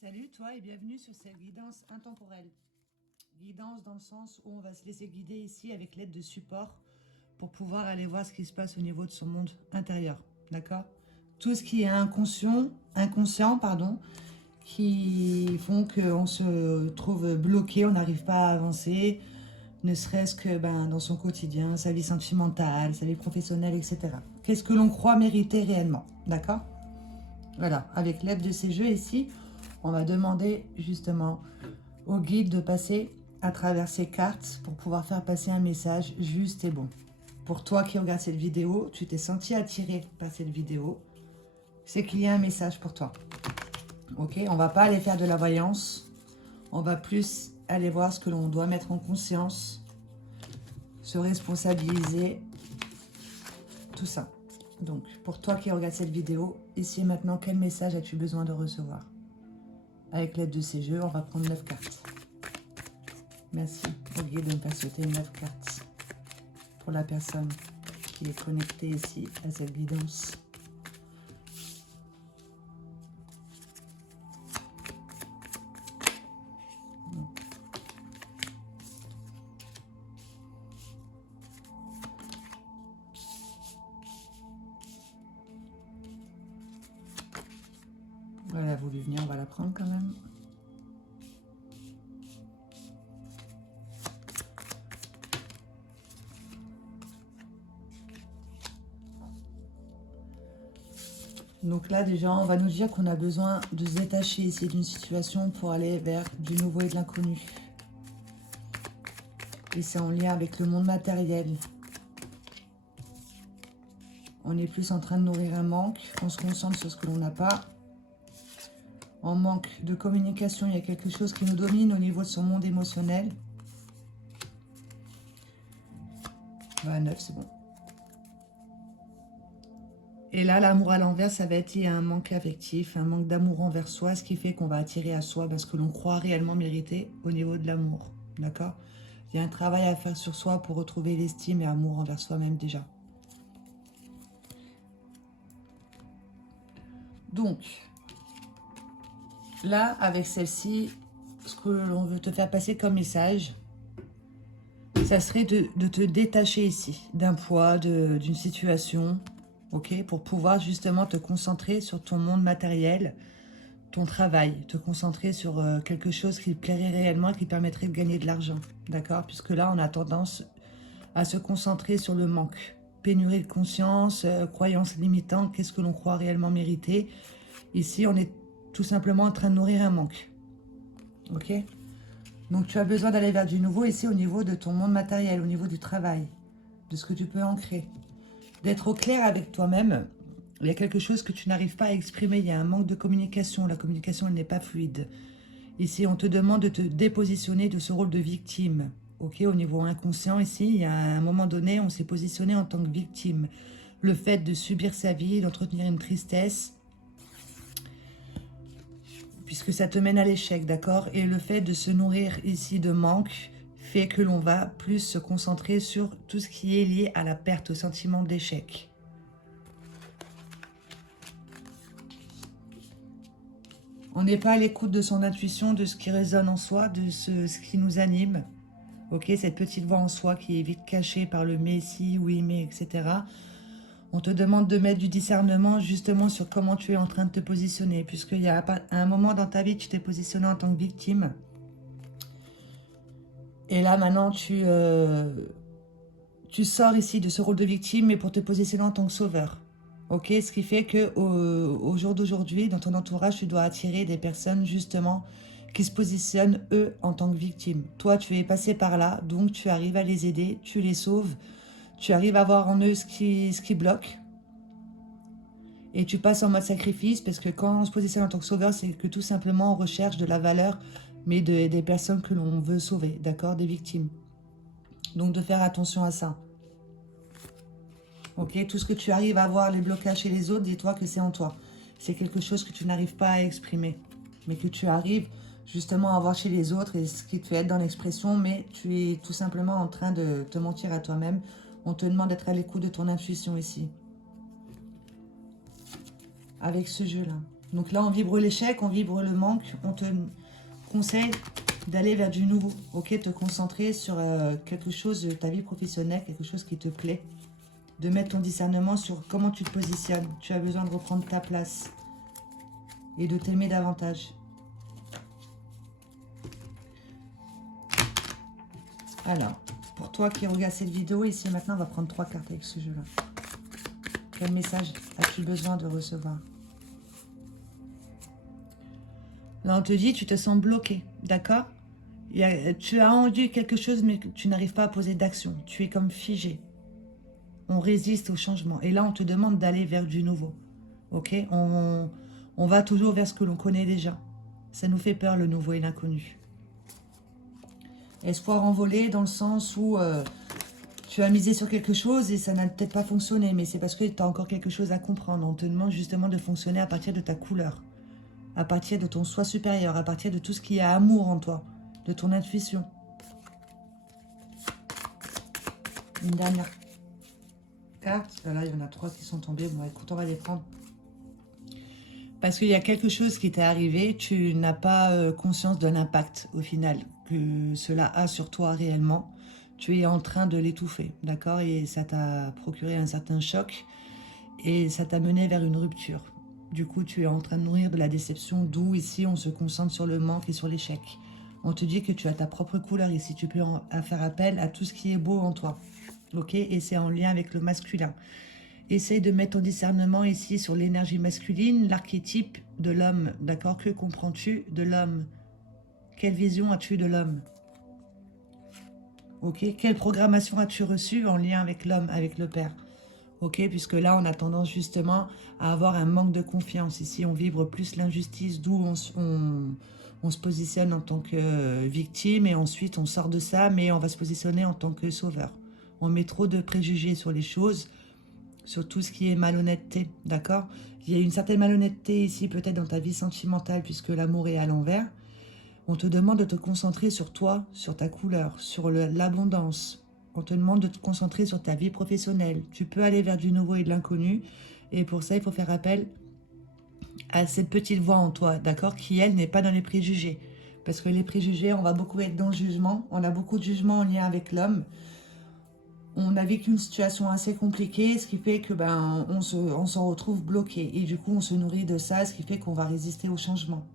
Salut toi et bienvenue sur cette guidance intemporelle. Guidance dans le sens où on va se laisser guider ici avec l'aide de support pour pouvoir aller voir ce qui se passe au niveau de son monde intérieur. D'accord? Tout ce qui est inconscient, qui font qu'on se trouve bloqué, on n'arrive pas à avancer, ne serait-ce que dans son quotidien, sa vie sentimentale, sa vie professionnelle, etc. Qu'est-ce que l'on croit mériter réellement? D'accord? Voilà, avec l'aide de ces jeux ici, on va demander justement au guide de passer à travers ces cartes pour pouvoir faire passer un message juste et bon. Pour toi qui regardes cette vidéo, tu t'es senti attiré par cette vidéo, c'est qu'il y a un message pour toi. Ok, on va pas aller faire de la voyance, on va plus aller voir ce que l'on doit mettre en conscience, se responsabiliser, tout ça. Donc, pour toi qui regardes cette vidéo, ici et maintenant, quel message as-tu besoin de recevoir? Avec l'aide de ces jeux, on va prendre 9 cartes. Merci au guide de me faire sauter 9 cartes pour la personne qui est connectée ici à cette guidance. Voilà, elle a voulu venir, on va la prendre quand même. Donc là, déjà, on va nous dire qu'on a besoin de se détacher ici d'une situation pour aller vers du nouveau et de l'inconnu. Et c'est en lien avec le monde matériel. On est plus en train de nourrir un manque, on se concentre sur ce que l'on n'a pas. En manque de communication, il y a quelque chose qui nous domine au niveau de son monde émotionnel. 9, c'est bon. Et là, l'amour à l'envers, ça va être il y a un manque affectif, un manque d'amour envers soi, ce qui fait qu'on va attirer à soi ce que l'on croit réellement mériter au niveau de l'amour. D'accord? Il y a un travail à faire sur soi pour retrouver l'estime et l'amour envers soi-même déjà. Donc, là, avec celle-ci, ce que l'on veut te faire passer comme message, ça serait de te détacher ici d'un poids, d'une situation, ok, pour pouvoir justement te concentrer sur ton monde matériel, ton travail, te concentrer sur quelque chose qui te plairait réellement, qui permettrait de gagner de l'argent, d'accord? Puisque là, on a tendance à se concentrer sur le manque, pénurie de conscience, croyances limitantes, qu'est-ce que l'on croit réellement mériter. Ici, on est tout simplement en train de nourrir un manque, ok? Donc, tu as besoin d'aller vers du nouveau ici au niveau de ton monde matériel, au niveau du travail, de ce que tu peux ancrer. D'être au clair avec toi-même. Il y a quelque chose que tu n'arrives pas à exprimer. Il y a un manque de communication. La communication, elle n'est pas fluide. Ici, on te demande de te dépositionner de ce rôle de victime. Ok, au niveau inconscient, ici, il y a un moment donné, on s'est positionné en tant que victime. Le fait de subir sa vie, d'entretenir une tristesse, puisque ça te mène à l'échec, d'accord? Et le fait de se nourrir ici de manque fait que l'on va plus se concentrer sur tout ce qui est lié à la perte, au sentiment d'échec. On n'est pas à l'écoute de son intuition, de ce qui résonne en soi, de ce qui nous anime. Ok, cette petite voix en soi qui est vite cachée par le mais si, oui mais, etc. On te demande de mettre du discernement justement sur comment tu es en train de te positionner, puisqu'il y a un moment dans ta vie, tu t'es positionné en tant que victime. Et là, maintenant, tu sors ici de ce rôle de victime, mais pour te positionner en tant que sauveur. Ok, ce qui fait qu'au jour d'aujourd'hui, dans ton entourage, tu dois attirer des personnes justement qui se positionnent, eux, en tant que victimes. Toi, tu es passé par là, donc tu arrives à les aider, tu les sauves, tu arrives à voir en eux ce qui bloque. Et tu passes en mode sacrifice, parce que quand on se positionne en tant que sauveur, c'est que tout simplement on recherche de la valeur, mais des personnes que l'on veut sauver, d'accord, des victimes. Donc de faire attention à ça. Ok, tout ce que tu arrives à voir, les blocages chez les autres, dis-toi que c'est en toi. C'est quelque chose que tu n'arrives pas à exprimer, mais que tu arrives justement à voir chez les autres et ce qui te fait être dans l'expression, mais tu es tout simplement en train de te mentir à toi-même. On te demande d'être à l'écoute de ton intuition ici. Avec ce jeu-là. Donc là, on vibre l'échec, on vibre le manque. On te conseille d'aller vers du nouveau, ok? Te concentrer sur quelque chose de ta vie professionnelle, quelque chose qui te plaît. De mettre ton discernement sur comment tu te positionnes. Tu as besoin de reprendre ta place et de t'aimer davantage. Alors, pour toi qui regarde cette vidéo, ici maintenant, on va prendre 3 cartes avec ce jeu-là. Quel message as-tu besoin de recevoir? Là, on te dit, tu te sens bloqué, d'accord? Tu as envie quelque chose, mais tu n'arrives pas à poser d'action. Tu es comme figé. On résiste au changement. Et là, on te demande d'aller vers du nouveau. Ok? On va toujours vers ce que l'on connaît déjà. Ça nous fait peur, le nouveau et l'inconnu. Espoir envolé dans le sens où tu as misé sur quelque chose et ça n'a peut-être pas fonctionné. Mais c'est parce que tu as encore quelque chose à comprendre. On te demande justement de fonctionner à partir de ta couleur. À partir de ton soi supérieur. À partir de tout ce qui a amour en toi. De ton intuition. Une dernière carte. Là, il y en a 3 qui sont tombées. Bon, écoute, on va les prendre. Parce qu'il y a quelque chose qui t'est arrivé. Tu n'as pas conscience de l'impact, au final, que cela a sur toi réellement. Tu es en train de l'étouffer, d'accord? Et ça t'a procuré un certain choc. Et ça t'a mené vers une rupture. Du coup, tu es en train de nourrir de la déception. D'où, ici, on se concentre sur le manque et sur l'échec. On te dit que tu as ta propre couleur. Ici, tu peux faire appel à tout ce qui est beau en toi. Ok? Et c'est en lien avec le masculin. Essaye de mettre ton discernement ici sur l'énergie masculine, l'archétype de l'homme. D'accord? Que comprends-tu de l'homme? Quelle vision as-tu de l'homme? Ok? Quelle programmation as-tu reçue en lien avec l'homme, avec le père? Ok? Puisque là, on a tendance justement à avoir un manque de confiance. Ici, on vibre plus l'injustice, d'où on se positionne en tant que victime et ensuite on sort de ça, mais on va se positionner en tant que sauveur. On met trop de préjugés sur les choses, sur tout ce qui est malhonnêteté, d'accord? Il y a une certaine malhonnêteté ici, peut-être dans ta vie sentimentale, puisque l'amour est à l'envers. On te demande de te concentrer sur toi, sur ta couleur, sur l'abondance. On te demande de te concentrer sur ta vie professionnelle. Tu peux aller vers du nouveau et de l'inconnu. Et pour ça, il faut faire appel à cette petite voix en toi, d'accord? Qui, elle, n'est pas dans les préjugés. Parce que les préjugés, on va beaucoup être dans le jugement. On a beaucoup de jugement en lien avec l'homme. On a vécu une situation assez compliquée, ce qui fait que on s'en retrouve bloqué. Et du coup, on se nourrit de ça, ce qui fait qu'on va résister au changement.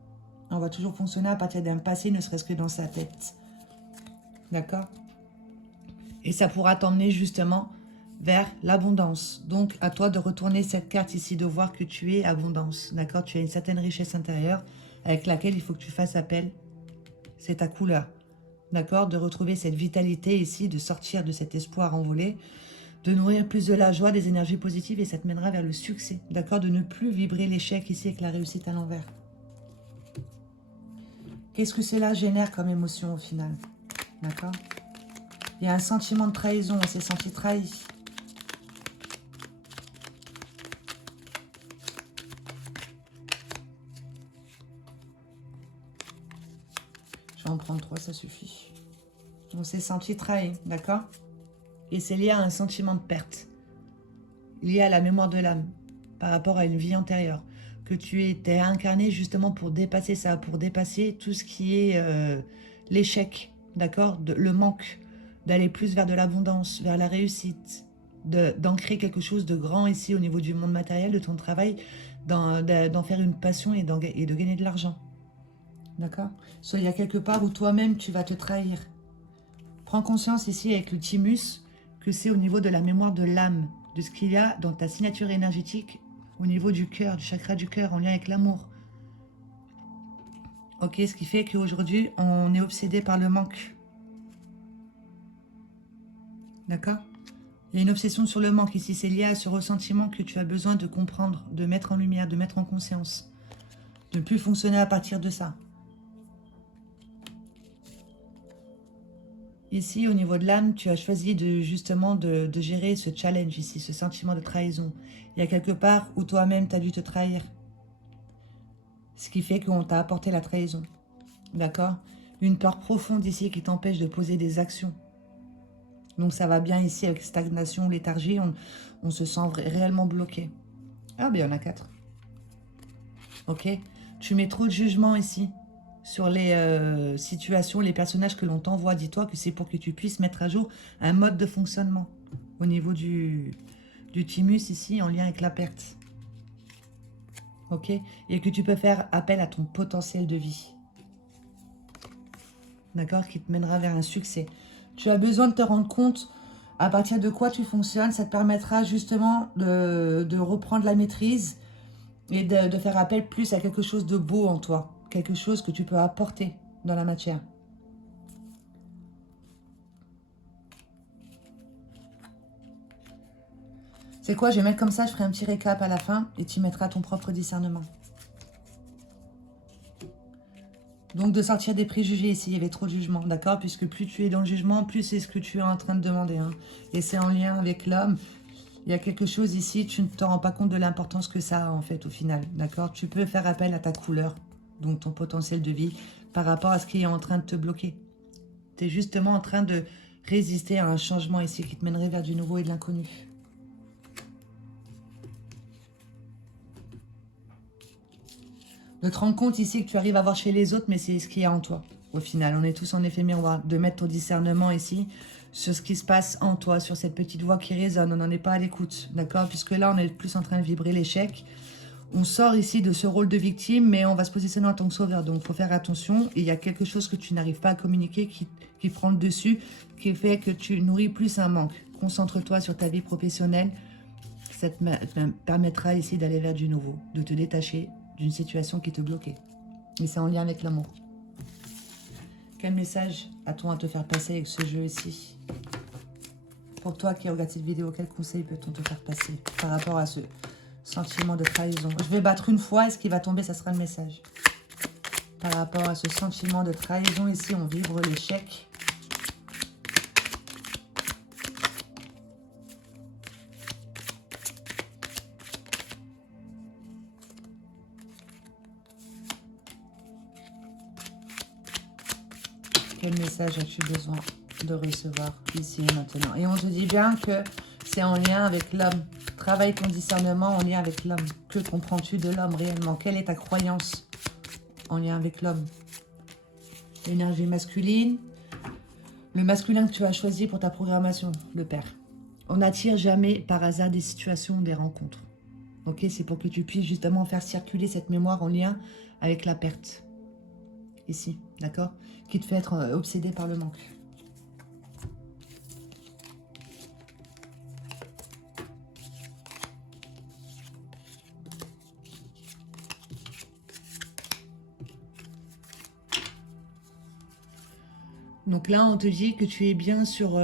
On va toujours fonctionner à partir d'un passé, ne serait-ce que dans sa tête. D'accord? Et ça pourra t'emmener justement vers l'abondance. Donc, à toi de retourner cette carte ici, de voir que tu es abondance. D'accord? Tu as une certaine richesse intérieure avec laquelle il faut que tu fasses appel. C'est ta couleur. D'accord? De retrouver cette vitalité ici, de sortir de cet espoir envolé, de nourrir plus de la joie, des énergies positives et ça te mènera vers le succès. D'accord? De ne plus vibrer l'échec ici avec la réussite à l'envers. Qu'est-ce que cela génère comme émotion au final? D'accord? Il y a un sentiment de trahison, on s'est senti trahi. Je vais en prendre 3, ça suffit. On s'est senti trahi, d'accord? Et c'est lié à un sentiment de perte. Lié à la mémoire de l'âme, par rapport à une vie antérieure. Que tu étais incarné justement pour dépasser ça, pour dépasser tout ce qui est l'échec, d'accord? Le manque, d'aller plus vers de l'abondance, vers la réussite, d'ancrer quelque chose de grand ici au niveau du monde matériel, de ton travail, d'en faire une passion et de gagner de l'argent. D'accord? Soit il y a quelque part où toi-même tu vas te trahir. Prends conscience ici avec le thymus que c'est au niveau de la mémoire de l'âme, de ce qu'il y a dans ta signature énergétique, au niveau du cœur, du chakra du cœur, en lien avec l'amour. Ok, ce qui fait qu'aujourd'hui, on est obsédé par le manque. D'accord? Il y a une obsession sur le manque ici, c'est lié à ce ressentiment que tu as besoin de comprendre, de mettre en lumière, de mettre en conscience. De ne plus fonctionner à partir de ça. Ici, au niveau de l'âme, tu as choisi justement de gérer ce challenge ici, ce sentiment de trahison. Il y a quelque part où toi-même, tu as dû te trahir. Ce qui fait qu'on t'a apporté la trahison. D'accord? Une peur profonde ici qui t'empêche de poser des actions. Donc ça va bien ici avec stagnation, léthargie, on se sent réellement bloqué. Ah, ben il y en a 4. Ok? Tu mets trop de jugement ici sur les situations, les personnages que l'on t'envoie. Dis-toi que c'est pour que tu puisses mettre à jour un mode de fonctionnement au niveau du thymus ici en lien avec la perte. Ok? Et que tu peux faire appel à ton potentiel de vie. D'accord? Qui te mènera vers un succès. Tu as besoin de te rendre compte à partir de quoi tu fonctionnes. Ça te permettra justement de reprendre la maîtrise et de faire appel plus à quelque chose de beau en toi. Quelque chose que tu peux apporter dans la matière. C'est quoi? Je vais mettre comme ça, je ferai un petit récap à la fin et tu mettras ton propre discernement. Donc de sortir des préjugés ici, il y avait trop de jugement, d'accord? Puisque plus tu es dans le jugement, plus c'est ce que tu es en train de demander. Hein. Et c'est en lien avec l'homme. Il y a quelque chose ici, tu ne te rends pas compte de l'importance que ça a en fait au final, d'accord? Tu peux faire appel à ta couleur, donc ton potentiel de vie, par rapport à ce qui est en train de te bloquer. Tu es justement en train de résister à un changement ici qui te mènerait vers du nouveau et de l'inconnu. De te rendre compte ici que tu arrives à voir chez les autres, mais c'est ce qu'il y a en toi. Au final, on est tous en effet miroir. De mettre ton discernement ici sur ce qui se passe en toi, sur cette petite voix qui résonne. On n'en est pas à l'écoute, d'accord? Puisque là, on est plus en train de vibrer l'échec. On sort ici de ce rôle de victime, mais on va se positionner en tant que sauveur. Donc, il faut faire attention. Et il y a quelque chose que tu n'arrives pas à communiquer qui prend le dessus, qui fait que tu nourris plus un manque. Concentre-toi sur ta vie professionnelle. Ça te permettra ici d'aller vers du nouveau, de te détacher d'une situation qui te bloquait. Et c'est en lien avec l'amour. Quel message a-t-on à te faire passer avec ce jeu ici? Pour toi qui regarde cette vidéo, quel conseil peut-on te faire passer par rapport à ce sentiment de trahison? Je vais battre une fois et ce qui va tomber, ça sera le message. Par rapport à ce sentiment de trahison ici, on vibre l'échec. Quel message as-tu besoin de recevoir ici et maintenant? Et on te dit bien que c'est en lien avec l'homme. Travaille ton discernement en lien avec l'homme. Que comprends-tu de l'homme réellement? Quelle est ta croyance en lien avec l'homme? L'énergie masculine. Le masculin que tu as choisi pour ta programmation, le père. On n'attire jamais par hasard des situations, des rencontres. Ok, c'est pour que tu puisses justement faire circuler cette mémoire en lien avec la perte. Ici, d'accord? Qui te fait être obsédé par le manque. Donc là, on te dit que tu es bien sur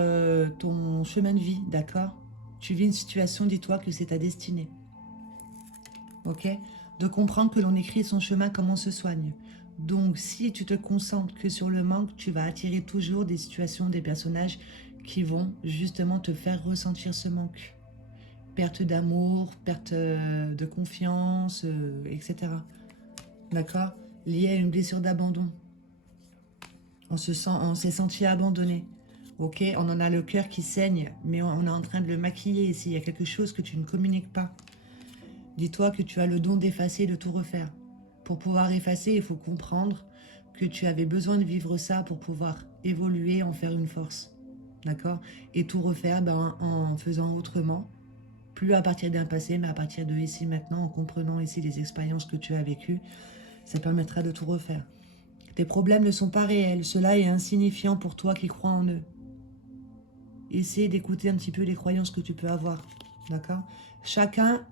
ton chemin de vie, d'accord? Tu vis une situation, dis-toi que c'est ta destinée. Ok? De comprendre que l'on écrit son chemin comme on se soigne. Donc, si tu te concentres que sur le manque, tu vas attirer toujours des situations, des personnages qui vont justement te faire ressentir ce manque. Perte d'amour, perte de confiance, etc. D'accord? Lié à une blessure d'abandon. On s'est senti abandonné. Ok? On en a le cœur qui saigne, mais on est en train de le maquiller ici. Il y a quelque chose que tu ne communiques pas. Dis-toi que tu as le don d'effacer et de tout refaire. Pour pouvoir effacer, il faut comprendre que tu avais besoin de vivre ça pour pouvoir évoluer, en faire une force. D'accord? Et tout refaire en faisant autrement. Plus à partir d'un passé, mais à partir de ici, maintenant, en comprenant ici les expériences que tu as vécues. Ça permettra de tout refaire. Tes problèmes ne sont pas réels. Cela est insignifiant pour toi qui crois en eux. Essaie d'écouter un petit peu les croyances que tu peux avoir. D'accord? Chacun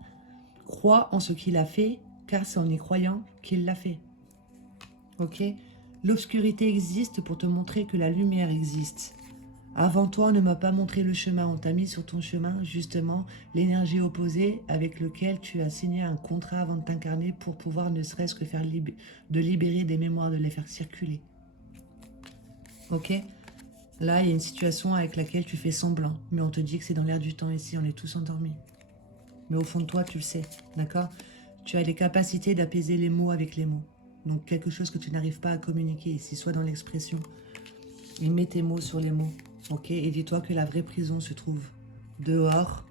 croit en ce qu'il a fait, car c'est en y croyant qu'il l'a fait. Ok? L'obscurité existe pour te montrer que la lumière existe. Avant toi, on ne m'a pas montré le chemin. On t'a mis sur ton chemin, justement, l'énergie opposée avec laquelle tu as signé un contrat avant de t'incarner pour pouvoir ne serait-ce que faire libérer des mémoires, de les faire circuler. Ok? Là, il y a une situation avec laquelle tu fais semblant. Mais on te dit que c'est dans l'air du temps ici, on est tous endormis. Mais au fond de toi, tu le sais, d'accord? Tu as les capacités d'apaiser les mots avec les mots. Donc quelque chose que tu n'arrives pas à communiquer ici, soit dans l'expression. Et mets tes mots sur les mots, ok? Et dis-toi que la vraie prison se trouve dehors.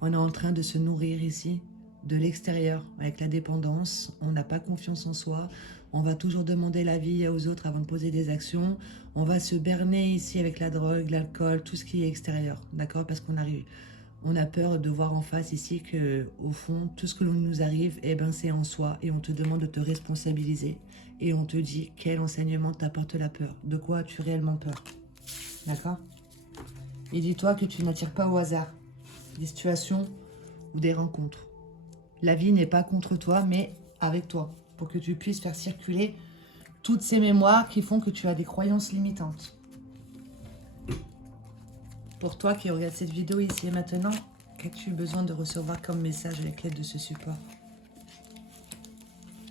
On est en train de se nourrir ici de l'extérieur, avec la dépendance. On n'a pas confiance en soi. On va toujours demander l'avis aux autres avant de poser des actions. On va se berner ici avec la drogue, l'alcool, tout ce qui est extérieur, d'accord? Parce qu'on arrive. On a peur de voir en face ici que, au fond, tout ce que l'on nous arrive, eh ben, c'est en soi. Et on te demande de te responsabiliser. Et on te dit quel enseignement t'apporte la peur. De quoi as-tu réellement peur? D'accord? Et dis-toi que tu n'attires pas au hasard des situations ou des rencontres. La vie n'est pas contre toi, mais avec toi. Pour que tu puisses faire circuler toutes ces mémoires qui font que tu as des croyances limitantes. Pour toi qui regarde cette vidéo ici et maintenant, qu'as-tu besoin de recevoir comme message avec l'aide de ce support?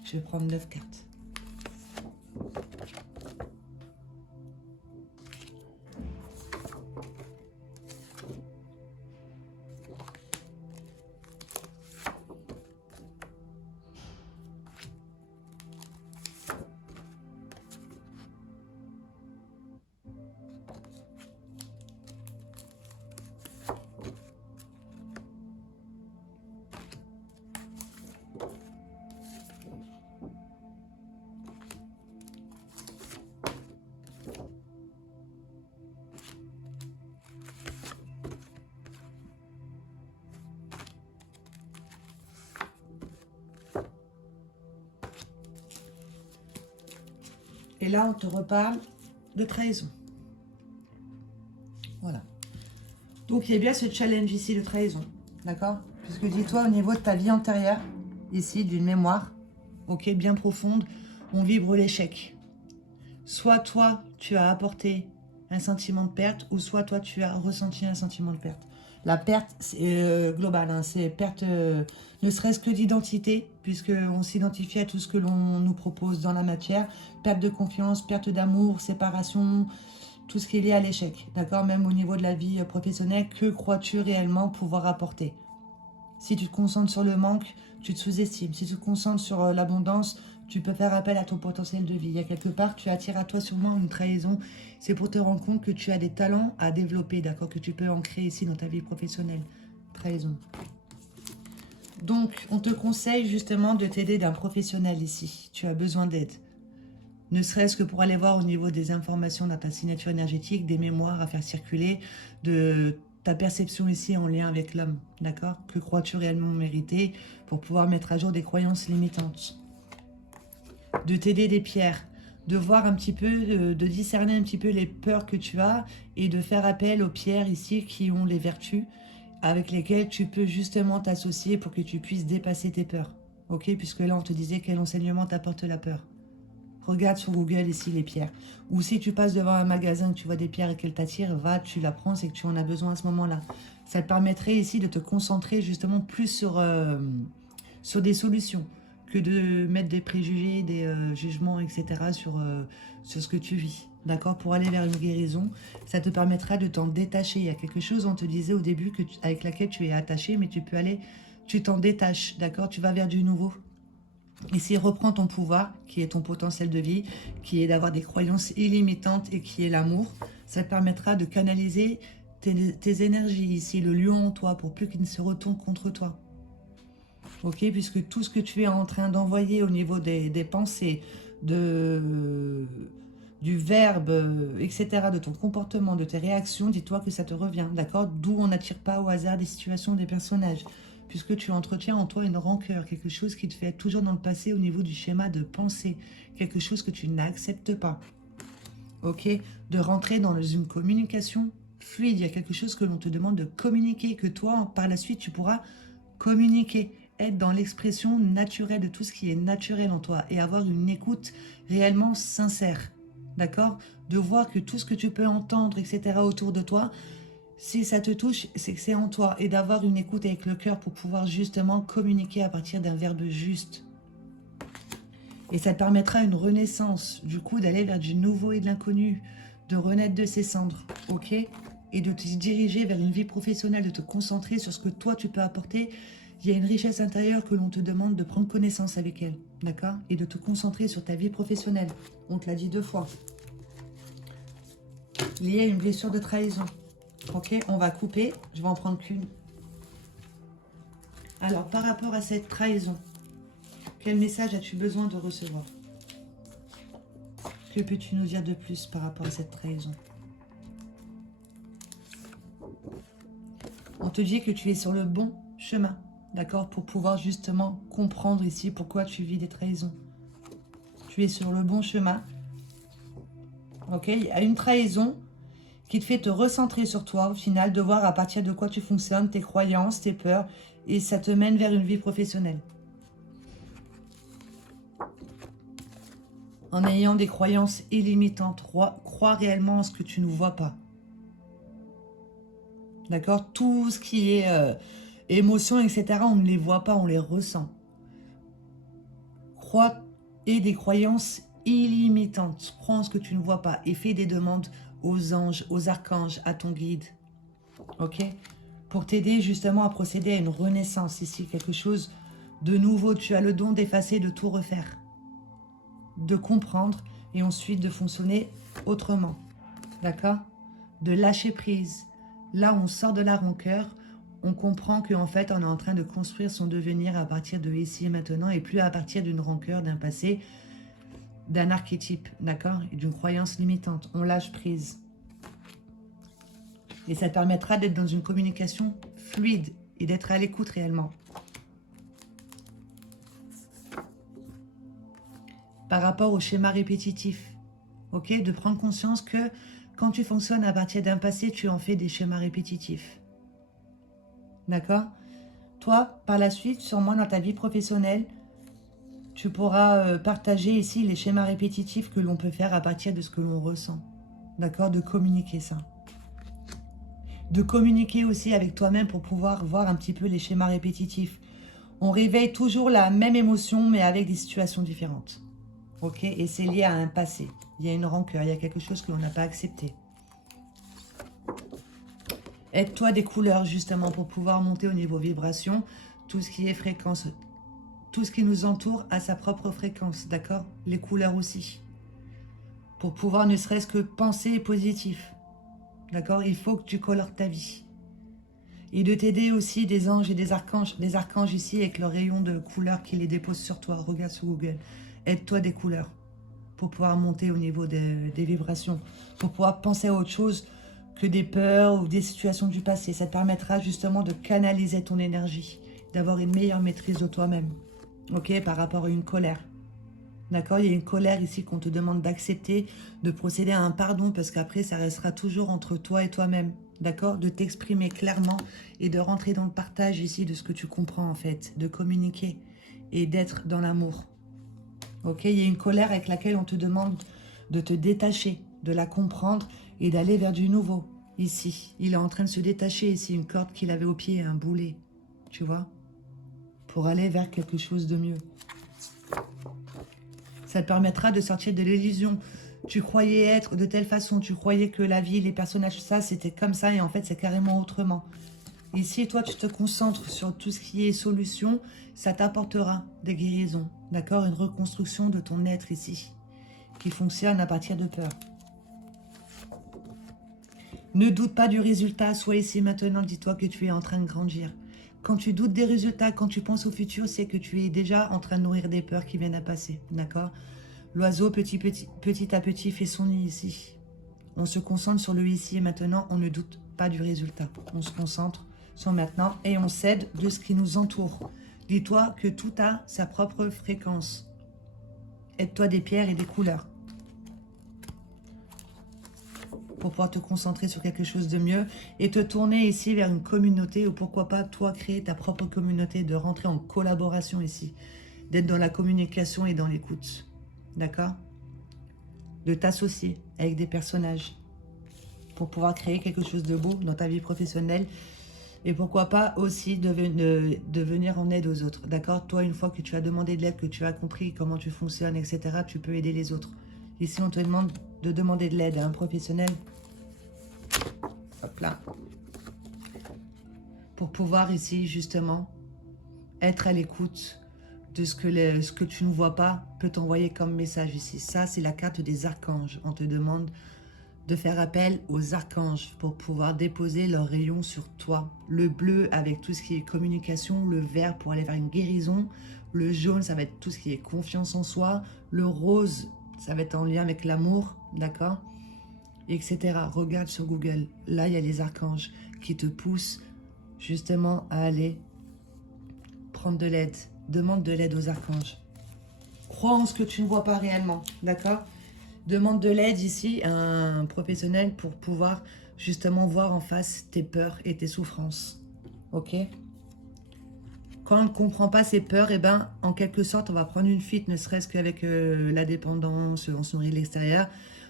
Je vais prendre 9 cartes. Et là, on te reparle de trahison. Voilà. Donc, il y a bien ce challenge ici de trahison. D'accord? Puisque dis-toi, au niveau de ta vie antérieure, ici, d'une mémoire, ok, bien profonde, on vibre l'échec. Soit toi, tu as apporté un sentiment de perte, ou soit toi, tu as ressenti un sentiment de perte. La perte, c'est global, hein, c'est perte ne serait-ce que d'identité, puisqu'on s'identifie à tout ce que l'on nous propose dans la matière. Perte de confiance, perte d'amour, séparation, tout ce qui est lié à l'échec. D'accord? Même au niveau de la vie professionnelle, que crois-tu réellement pouvoir apporter? Si tu te concentres sur le manque, tu te sous-estimes. Si tu te concentres sur l'abondance, tu peux faire appel à ton potentiel de vie. Il y a quelque part, tu attires à toi sûrement une trahison. C'est pour te rendre compte que tu as des talents à développer, d'accord? Que tu peux ancrer ici dans ta vie professionnelle. Trahison. Donc, on te conseille justement de t'aider d'un professionnel ici. Tu as besoin d'aide. Ne serait-ce que pour aller voir au niveau des informations dans ta signature énergétique, des mémoires à faire circuler, de ta perception ici en lien avec l'homme, d'accord? Que crois-tu réellement mériter pour pouvoir mettre à jour des croyances limitantes? De t'aider des pierres, de voir un petit peu, de discerner un petit peu les peurs que tu as et de faire appel aux pierres ici qui ont les vertus avec lesquelles tu peux justement t'associer pour que tu puisses dépasser tes peurs. Ok? Puisque là, on te disait quel enseignement t'apporte la peur. Regarde sur Google ici les pierres. Ou si tu passes devant un magasin, que tu vois des pierres et qu'elles t'attirent, va, tu la prends, c'est que tu en as besoin à ce moment-là. Ça te permettrait ici de te concentrer justement plus sur des solutions que de mettre des préjugés, des jugements, etc. sur ce que tu vis. D'accord? Pour aller vers une guérison, ça te permettra de t'en détacher. Il y a quelque chose, on te disait au début, avec laquelle tu es attaché, mais tu peux aller, tu t'en détaches. D'accord? Tu vas vers du nouveau. Ici, reprends ton pouvoir, qui est ton potentiel de vie, qui est d'avoir des croyances illimitantes et qui est l'amour. Ça te permettra de canaliser tes énergies ici, le lion en toi, pour plus qu'il ne se retourne contre toi. Ok, puisque tout ce que tu es en train d'envoyer au niveau des pensées, du verbe, etc., de ton comportement, de tes réactions, dis-toi que ça te revient, d'accord? D'où on n'attire pas au hasard des situations, des personnages. Puisque tu entretiens en toi une rancœur, quelque chose qui te fait être toujours dans le passé au niveau du schéma de pensée, quelque chose que tu n'acceptes pas. Ok? De rentrer dans une communication fluide, il y a quelque chose que l'on te demande de communiquer, que toi, par la suite, tu pourras communiquer, être dans l'expression naturelle de tout ce qui est naturel en toi et avoir une écoute réellement sincère. D'accord? De voir que tout ce que tu peux entendre, etc., autour de toi, si ça te touche, c'est que c'est en toi. Et d'avoir une écoute avec le cœur pour pouvoir justement communiquer à partir d'un verbe juste. Et ça te permettra une renaissance, du coup, d'aller vers du nouveau et de l'inconnu, de renaître de ses cendres, ok? Et de te diriger vers une vie professionnelle, de te concentrer sur ce que toi tu peux apporter. Il y a une richesse intérieure que l'on te demande de prendre connaissance avec elle, d'accord? Et de te concentrer sur ta vie professionnelle. On te l'a dit 2 fois. Lié à une blessure de trahison. Ok, on va couper. Je vais en prendre qu'une. Alors, par rapport à cette trahison, quel message as-tu besoin de recevoir? Que peux-tu nous dire de plus par rapport à cette trahison? On te dit que tu es sur le bon chemin, d'accord, pour pouvoir justement comprendre ici pourquoi tu vis des trahisons. Tu es sur le bon chemin, ok? Il y a une trahison qui te fait te recentrer sur toi, au final, de voir à partir de quoi tu fonctionnes, tes croyances, tes peurs, et ça te mène vers une vie professionnelle. En ayant des croyances illimitantes, crois réellement en ce que tu ne vois pas. D'accord? Tout ce qui est émotions, etc., on ne les voit pas, on les ressent. Crois et des croyances illimitantes. Crois en ce que tu ne vois pas et fais des demandes aux anges, aux archanges, à ton guide. Ok? Pour t'aider justement à procéder à une renaissance ici, quelque chose de nouveau. Tu as le don d'effacer, de tout refaire, de comprendre et ensuite de fonctionner autrement. D'accord? De lâcher prise. Là, on sort de la rancœur, on comprend qu'en fait, on est en train de construire son devenir à partir de ici et maintenant et plus à partir d'une rancœur, d'un passé, d'un archétype, d'accord? Et d'une croyance limitante. On lâche prise. Et ça te permettra d'être dans une communication fluide et d'être à l'écoute réellement. Par rapport au schéma répétitif, ok? De prendre conscience que quand tu fonctionnes à partir d'un passé, tu en fais des schémas répétitifs. D'accord? Toi, par la suite, sûrement dans ta vie professionnelle, tu pourras partager ici les schémas répétitifs que l'on peut faire à partir de ce que l'on ressent. D'accord? De communiquer ça. De communiquer aussi avec toi-même pour pouvoir voir un petit peu les schémas répétitifs. On réveille toujours la même émotion, mais avec des situations différentes. Ok? Et c'est lié à un passé. Il y a une rancœur, il y a quelque chose que l'on n'a pas accepté. Aide-toi des couleurs justement pour pouvoir monter au niveau vibration. Tout ce qui est fréquence, tout ce qui nous entoure a sa propre fréquence, d'accord? Les couleurs aussi. Pour pouvoir ne serait-ce que penser positif. D'accord? Il faut que tu colores ta vie. Et de t'aider aussi des anges et des archanges ici avec leurs rayons de couleurs qui les déposent sur toi. Regarde sur Google. Aide-toi des couleurs pour pouvoir monter au niveau des vibrations. Pour pouvoir penser à autre chose que des peurs ou des situations du passé. Ça te permettra justement de canaliser ton énergie. D'avoir une meilleure maîtrise de toi-même. Ok? Par rapport à une colère. D'accord? Il y a une colère ici qu'on te demande d'accepter, de procéder à un pardon, parce qu'après, ça restera toujours entre toi et toi-même. D'accord? De t'exprimer clairement et de rentrer dans le partage ici de ce que tu comprends, en fait. De communiquer et d'être dans l'amour. Ok? Il y a une colère avec laquelle on te demande de te détacher, de la comprendre et d'aller vers du nouveau. Ici, il est en train de se détacher ici, une corde qu'il avait au pied, un boulet. Tu vois? Pour aller vers quelque chose de mieux. Ça te permettra de sortir de l'illusion. Tu croyais être de telle façon, tu croyais que la vie, les personnages, ça, c'était comme ça, et en fait, c'est carrément autrement. Ici, toi, tu te concentres sur tout ce qui est solution, ça t'apportera des guérisons, d'accord? Une reconstruction de ton être ici, qui fonctionne à partir de peur. Ne doute pas du résultat, sois ici maintenant, dis-toi que tu es en train de grandir. Quand tu doutes des résultats, quand tu penses au futur, c'est que tu es déjà en train de nourrir des peurs qui viennent à passer, d'accord? L'oiseau, petit à petit, fait son nid ici. On se concentre sur le ici et maintenant, on ne doute pas du résultat. On se concentre sur maintenant et on s'aide de ce qui nous entoure. Dis-toi que tout a sa propre fréquence. Aide-toi des pierres et des couleurs. Pour pouvoir te concentrer sur quelque chose de mieux et te tourner ici vers une communauté ou pourquoi pas toi créer ta propre communauté, de rentrer en collaboration ici, d'être dans la communication et dans l'écoute, d'accord? De t'associer avec des personnages pour pouvoir créer quelque chose de beau dans ta vie professionnelle et pourquoi pas aussi de venir en aide aux autres, d'accord? Toi, une fois que tu as demandé de l'aide, que tu as compris comment tu fonctionnes, etc., tu peux aider les autres. Ici, on te demande de demander de l'aide à un professionnel. Hop là. Pour pouvoir ici, justement, être à l'écoute de ce que tu ne vois pas peut t'envoyer comme message ici. Ça, c'est la carte des archanges. On te demande de faire appel aux archanges pour pouvoir déposer leurs rayons sur toi. Le bleu avec tout ce qui est communication, le vert pour aller vers une guérison, le jaune ça va être tout ce qui est confiance en soi, le rose ça va être en lien avec l'amour, d'accord, etc. Regarde sur Google, là il y a les archanges qui te poussent justement à aller prendre de l'aide. Demande de l'aide aux archanges. Crois en ce que tu ne vois pas réellement, d'accord? Demande de l'aide ici à un professionnel pour pouvoir justement voir en face tes peurs et tes souffrances. Ok? Quand on ne comprend pas ses peurs, eh ben, en quelque sorte, on va prendre une fuite, ne serait-ce qu'avec la dépendance, on se nourrit de l'extérieur.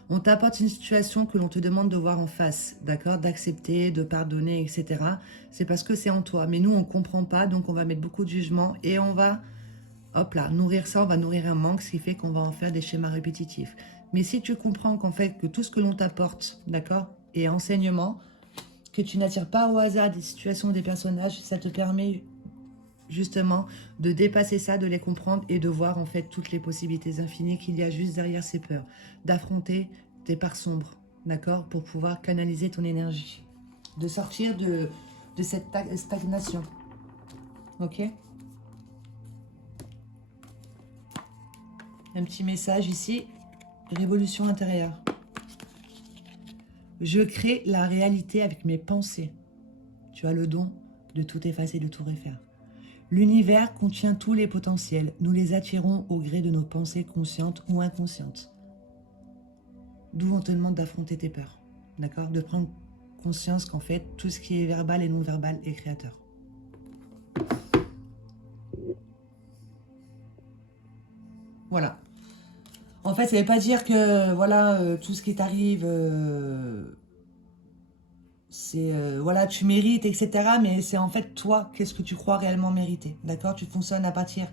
On t'apporte une situation que l'on te demande de voir en face, d'accord? D'accepter, de pardonner, etc. C'est parce que c'est en toi. Mais nous, on ne comprend pas, donc on va mettre beaucoup de jugement et on va, hop là, nourrir ça, on va nourrir un manque, ce qui fait qu'on va en faire des schémas répétitifs. Mais si tu comprends qu'en fait, que tout ce que l'on t'apporte, d'accord, est enseignement, que tu n'attires pas au hasard des situations, des personnages, ça te permet justement de dépasser ça, de les comprendre et de voir en fait toutes les possibilités infinies qu'il y a juste derrière ces peurs, d'affronter tes parts sombres, d'accord, pour pouvoir canaliser ton énergie, de sortir de cette stagnation, ok? Un petit message ici, révolution intérieure. Je crée la réalité avec mes pensées. Tu as le don de tout effacer, de tout refaire. L'univers contient tous les potentiels. Nous les attirons au gré de nos pensées conscientes ou inconscientes. D'où on te demande d'affronter tes peurs. D'accord? De prendre conscience qu'en fait, tout ce qui est verbal et non verbal est créateur. Voilà. En fait, ça ne veut pas dire que voilà, tout ce qui t'arrive, c'est voilà, tu mérites, etc. Mais c'est en fait toi, qu'est-ce que tu crois réellement mériter. D'accord? Tu fonctionnes à partir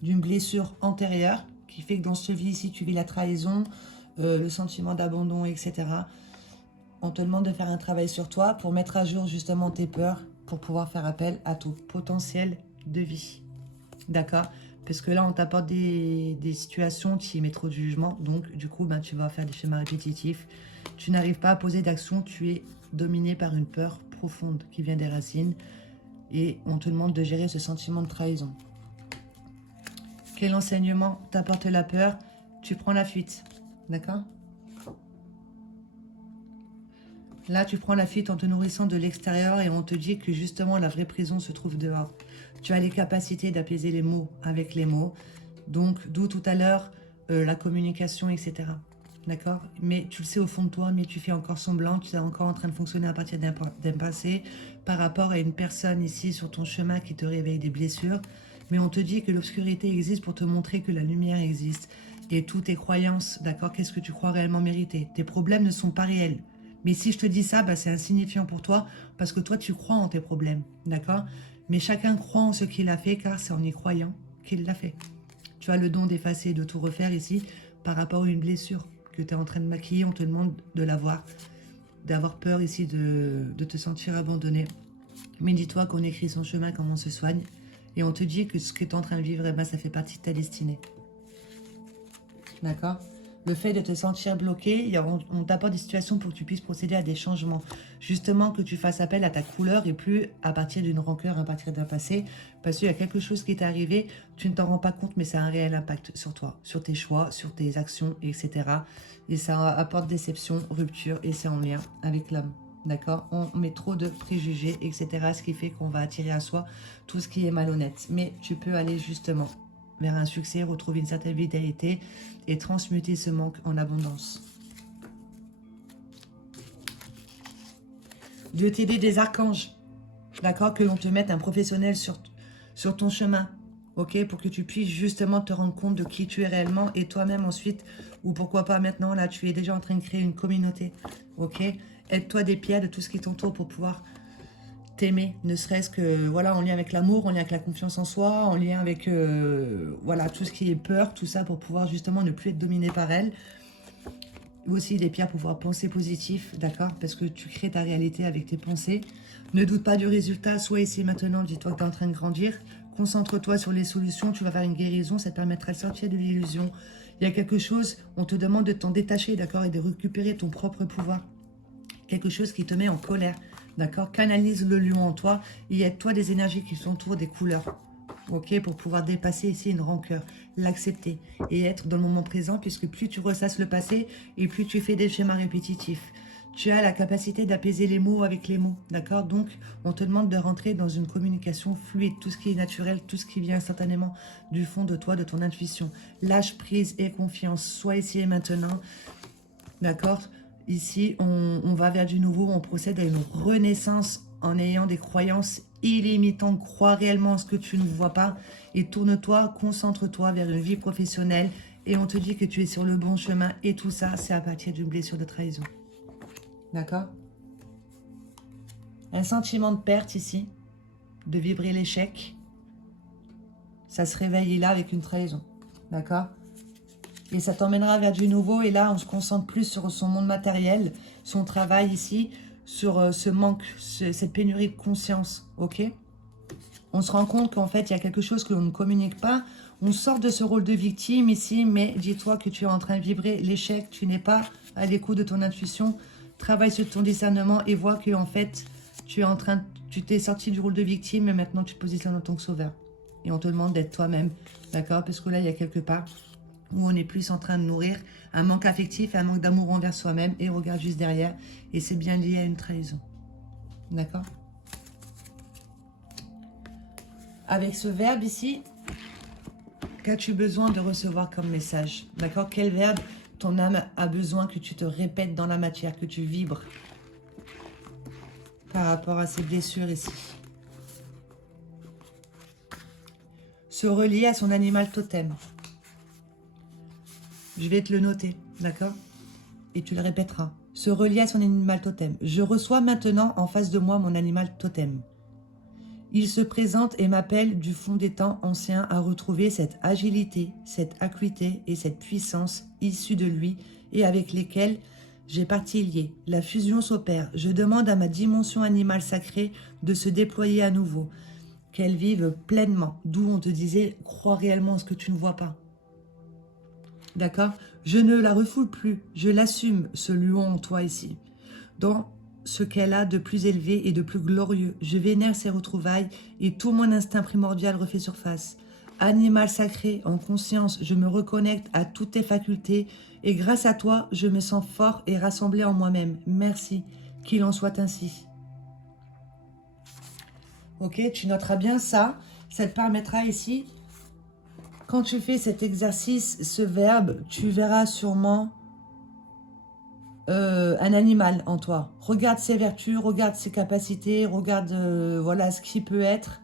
d'une blessure antérieure qui fait que dans cette vie ici, tu vis la trahison, le sentiment d'abandon, etc. On te demande de faire un travail sur toi pour mettre à jour justement tes peurs, pour pouvoir faire appel à ton potentiel de vie. D'accord? Parce que là, on t'apporte des situations, tu y mets trop de jugement. Donc, du coup, ben, tu vas faire des schémas répétitifs. Tu n'arrives pas à poser d'action. Tu es dominé par une peur profonde qui vient des racines. Et on te demande de gérer ce sentiment de trahison. Quel enseignement t'apporte la peur? Tu prends la fuite. D'accord? Là, tu prends la fuite en te nourrissant de l'extérieur et on te dit que justement, la vraie prison se trouve dehors. Tu as les capacités d'apaiser les mots avec les mots. Donc, d'où tout à l'heure, la communication, etc. D'accord? Mais tu le sais au fond de toi, mais tu fais encore semblant. Tu es encore en train de fonctionner à partir d'un passé par rapport à une personne ici sur ton chemin qui te réveille des blessures. Mais on te dit que l'obscurité existe pour te montrer que la lumière existe. Et toutes tes croyances, d'accord? Qu'est-ce que tu crois réellement mériter? Tes problèmes ne sont pas réels. Mais si je te dis ça, bah, c'est insignifiant pour toi parce que toi, tu crois en tes problèmes. D'accord? Mais chacun croit en ce qu'il a fait car c'est en y croyant qu'il l'a fait. Tu as le don d'effacer et de tout refaire ici par rapport à une blessure que tu es en train de maquiller. On te demande de la voir, d'avoir peur ici de te sentir abandonné. Mais dis-toi qu'on écrit son chemin, comment on se soigne. Et on te dit que ce que tu es en train de vivre, eh ben, ça fait partie de ta destinée. D'accord? Le fait de te sentir bloqué, on t'apporte des situations pour que tu puisses procéder à des changements. Justement, que tu fasses appel à ta couleur et plus à partir d'une rancœur, à partir d'un passé. Parce qu'il y a quelque chose qui t'est arrivé, tu ne t'en rends pas compte, mais ça a un réel impact sur toi, sur tes choix, sur tes actions, etc. Et ça apporte déception, rupture, et c'est en lien avec l'homme. D'accord? On met trop de préjugés, etc. Ce qui fait qu'on va attirer à soi tout ce qui est malhonnête. Mais tu peux aller justement vers un succès, retrouver une certaine vitalité et transmuter ce manque en abondance. Dieu t'aider des archanges, d'accord, que l'on te mette un professionnel sur ton chemin, ok, pour que tu puisses justement te rendre compte de qui tu es réellement et toi-même ensuite, ou pourquoi pas maintenant, là tu es déjà en train de créer une communauté, ok, aide-toi des pierres de tout ce qui t'entoure pour pouvoir t'aimer, ne serait-ce que, voilà, en lien avec l'amour, en lien avec la confiance en soi, en lien avec, voilà, tout ce qui est peur, tout ça, pour pouvoir justement ne plus être dominé par elle. Ou aussi des pierres pour pouvoir penser positif, d'accord? Parce que tu crées ta réalité avec tes pensées. Ne doute pas du résultat, sois ici maintenant, dis-toi que tu es en train de grandir. Concentre-toi sur les solutions, tu vas faire une guérison, ça te permettra de sortir de l'illusion. Il y a quelque chose, on te demande de t'en détacher, d'accord, et de récupérer ton propre pouvoir. Quelque chose qui te met en colère, d'accord. Canalise le lion en toi. Il y a de toi des énergies qui sont autour des couleurs, ok, pour pouvoir dépasser ici une rancœur, l'accepter et être dans le moment présent, puisque plus tu ressasses le passé et plus tu fais des schémas répétitifs. Tu as la capacité d'apaiser les mots avec les mots, d'accord. Donc, on te demande de rentrer dans une communication fluide, tout ce qui est naturel, tout ce qui vient instantanément du fond de toi, de ton intuition. Lâche prise et confiance, sois ici et maintenant, d'accord. Ici, on va vers du nouveau, on procède à une renaissance en ayant des croyances illimitantes. Crois réellement en ce que tu ne vois pas et tourne-toi, concentre-toi vers une vie professionnelle et on te dit que tu es sur le bon chemin et tout ça, c'est à partir d'une blessure de trahison. D'accord? Un sentiment de perte ici, de vibrer l'échec, ça se réveille là avec une trahison. D'accord? Et ça t'emmènera vers du nouveau. Et là, on se concentre plus sur son monde matériel, son travail ici, sur ce manque, cette pénurie de conscience. Ok? On se rend compte qu'en fait, il y a quelque chose que l'on ne communique pas. On sort de ce rôle de victime ici, mais dis-toi que tu es en train de vibrer l'échec. Tu n'es pas à l'écoute de ton intuition. Travaille sur ton discernement et vois que en fait, tu t'es sorti du rôle de victime, mais maintenant tu te positionnes en tant que sauveur. Et on te demande d'être toi-même. D'accord? Parce que là, il y a quelque part où on est plus en train de nourrir un manque affectif, un manque d'amour envers soi-même, et regarde juste derrière, et c'est bien lié à une trahison. D'accord? Avec ce verbe ici, qu'as-tu besoin de recevoir comme message? D'accord? Quel verbe ton âme a besoin que tu te répètes dans la matière, que tu vibres par rapport à ces blessures ici? Se relier à son animal totem. Je vais te le noter, d'accord? Et tu le répéteras. Se relier à son animal totem. Je reçois maintenant en face de moi mon animal totem. Il se présente et m'appelle du fond des temps anciens à retrouver cette agilité, cette acuité et cette puissance issue de lui et avec lesquelles j'ai partie liée. La fusion s'opère. Je demande à ma dimension animale sacrée de se déployer à nouveau. Qu'elle vive pleinement. D'où on te disait, crois réellement en ce que tu ne vois pas. D'accord? Je ne la refoule plus, je l'assume, ce lion en toi ici. Dans ce qu'elle a de plus élevé et de plus glorieux, je vénère ses retrouvailles et tout mon instinct primordial refait surface. Animal sacré, en conscience, je me reconnecte à toutes tes facultés et grâce à toi, je me sens fort et rassemblé en moi-même. Merci, qu'il en soit ainsi. Ok, tu noteras bien ça. Ça te permettra ici, quand tu fais cet exercice, ce verbe, tu verras sûrement un animal en toi. Regarde ses vertus, regarde ses capacités, regarde voilà ce qui peut être.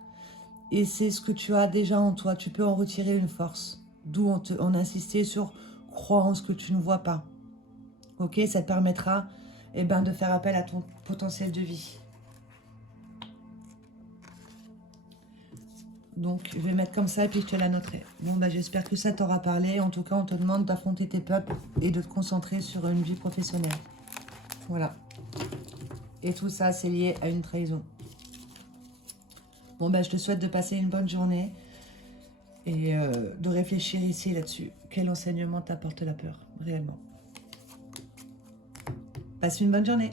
Et c'est ce que tu as déjà en toi. Tu peux en retirer une force. D'où on insistait sur croire en ce que tu ne vois pas. Ok, ça te permettra de faire appel à ton potentiel de vie. Donc, je vais mettre comme ça et puis je te la noterai. Bon, j'espère que ça t'aura parlé. En tout cas, on te demande d'affronter tes peuples et de te concentrer sur une vie professionnelle. Voilà. Et tout ça, c'est lié à une trahison. Bon, je te souhaite de passer une bonne journée et de réfléchir ici là-dessus. Quel enseignement t'apporte la peur, réellement? Passe une bonne journée.